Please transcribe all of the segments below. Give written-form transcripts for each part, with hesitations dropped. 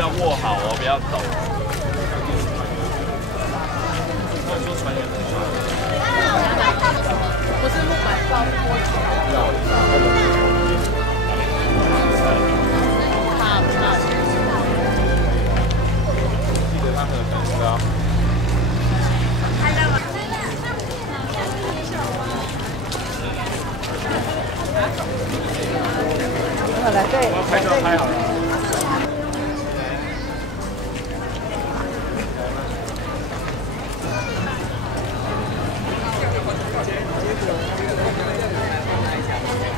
要握好哦，不要抖。不是木板包锅记得他们的粉丝啊。来对，我要拍照拍好了。 结果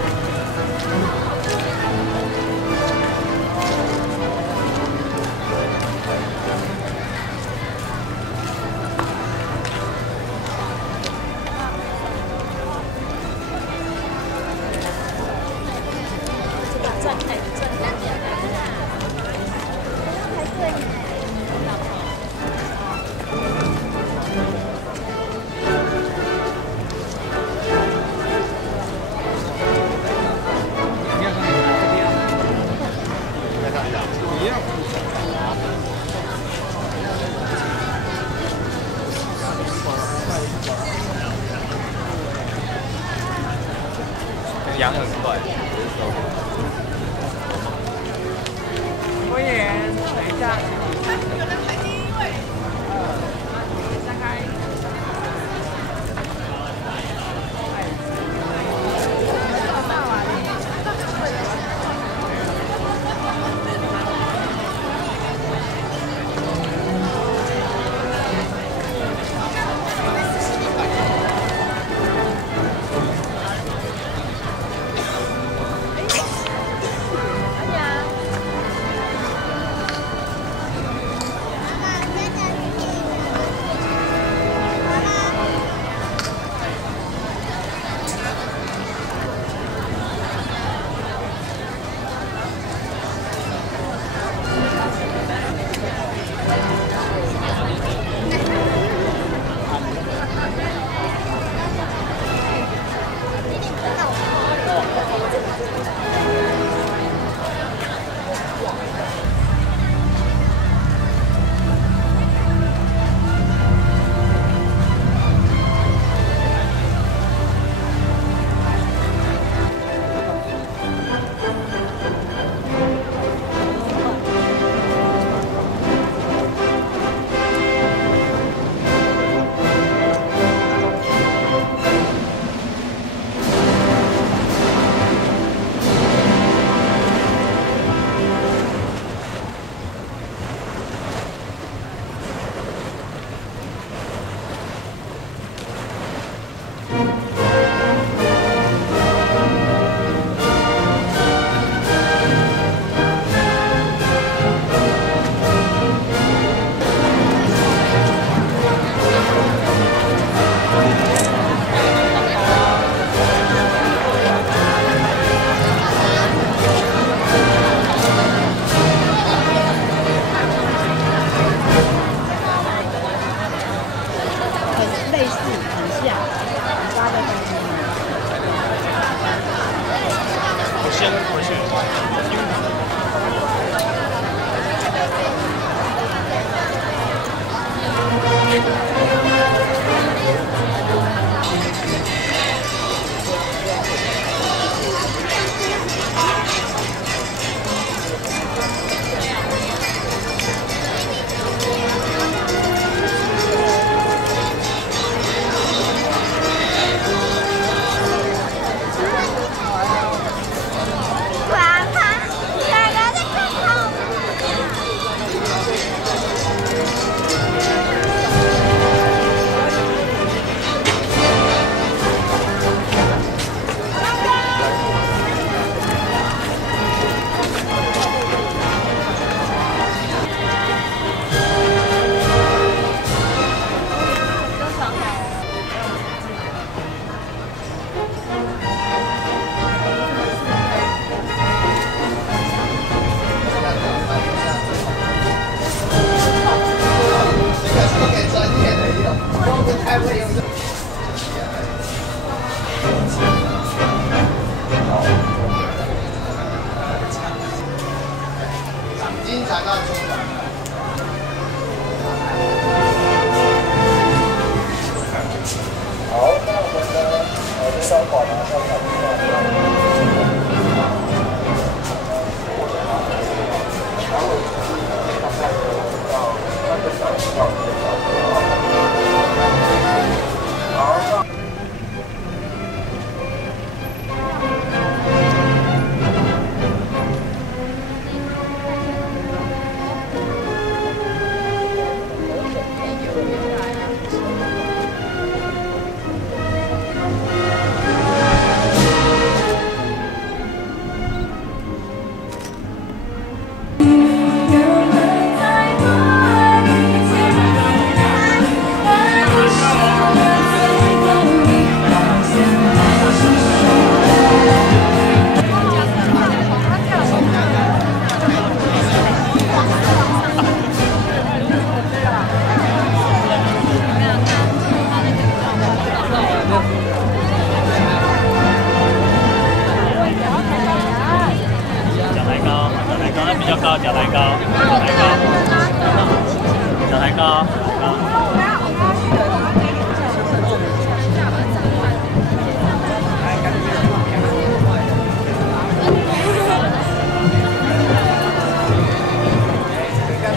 抬高。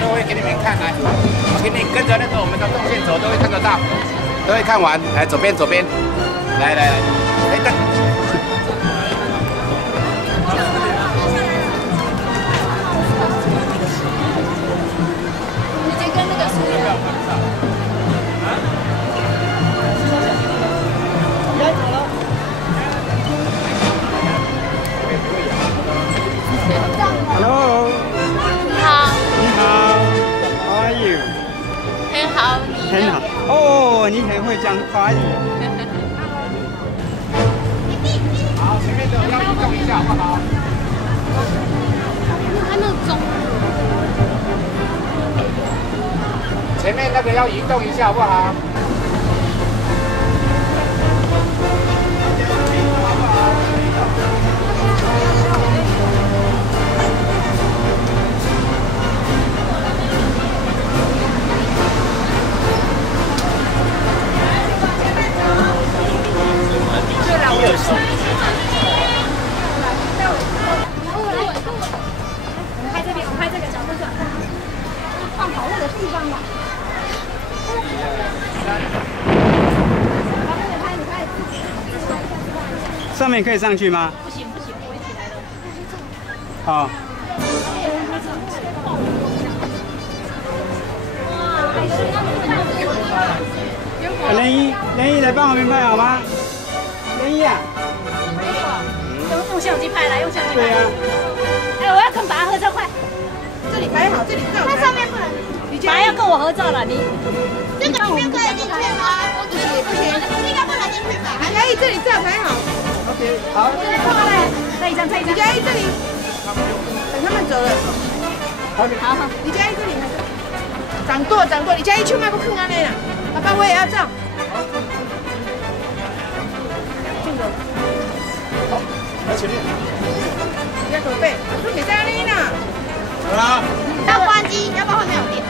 都会给你们看来，我给你跟着那个我们的动线走，都会看得到，都会看完。来，左边，左边，来，哎，等。直接跟那个输入。Hello， 你好，你好 ，How are you？ 很好，你很好。哦，你很会讲华语。好，前面的要移动一下，好不好？还没有中。前面那个要移动一下，好不好？上面可以上去吗？不行，我一起来了。好。莲姨来帮我们拍好吗？莲姨啊。用相机拍来，用相机拍。对呀。哎，我要跟爸合照，快！这里拍好，这里拍好。它上面不能。爸要跟我合照了，你。这个里面可以进去吗？不行，这个不能进去吧？李佳怡，这里这样拍好。OK， 好。这一张，这一张。李佳怡这里，等他们走了。好，李佳怡这里，掌舵，李佳怡去迈不坑啊那啦。爸爸我也要照。镜头。好，来前面。不要驼背，说别在那里呢。好了。要关机，要不然会没有电。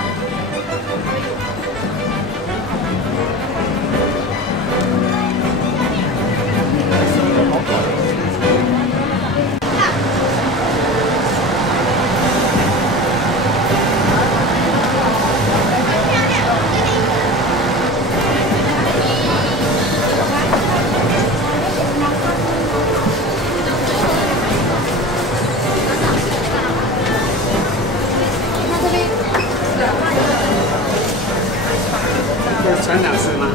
这是传导式吗？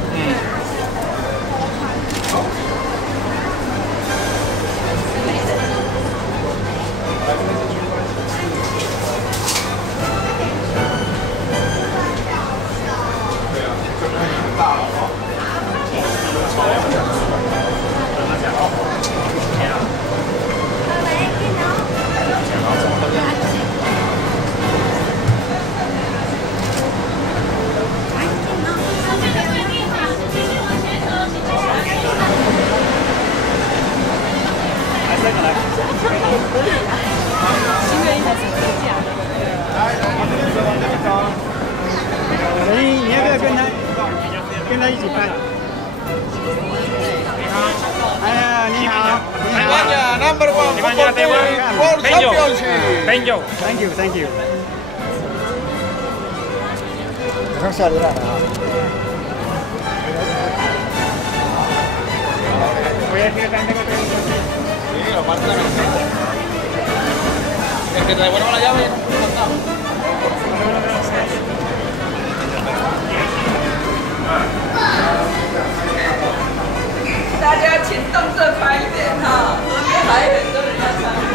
莲姨，你要不要跟他一起拍？哎呀，你好，你好。Number one football team world championship. Thank you. Thank you。马上下流了啊！我也可以看这个。Sí, lo parte el que te devuelva la llave, contado. 大家请动作快一点哈，河边还有很多人要参观。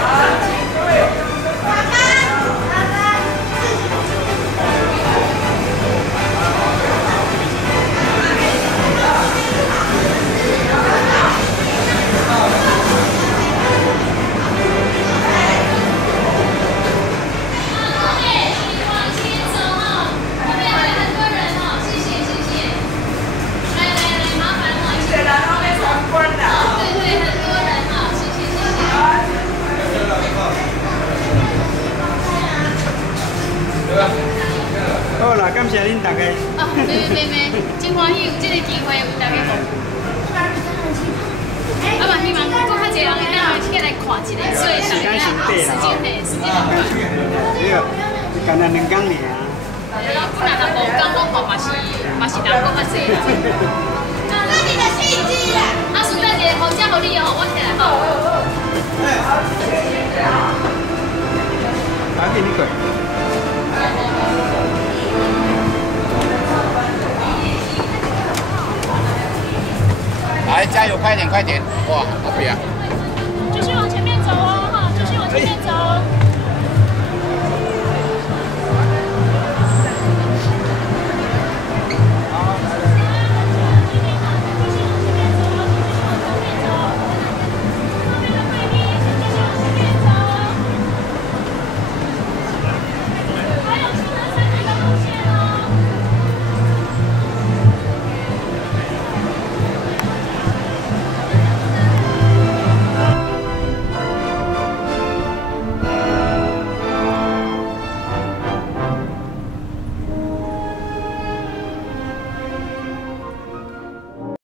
好，请各位。好。先先底啦，吼。没有，干那2工尔。不然若无讲，我看嘛是人讲较济啦。那你的契机啊？啊，顺便一个好食互你哦，我起来好。还给你滚。来，加油，快点，快点！哇，好逼啊！继续往前面走哦，哈，继续往前面走。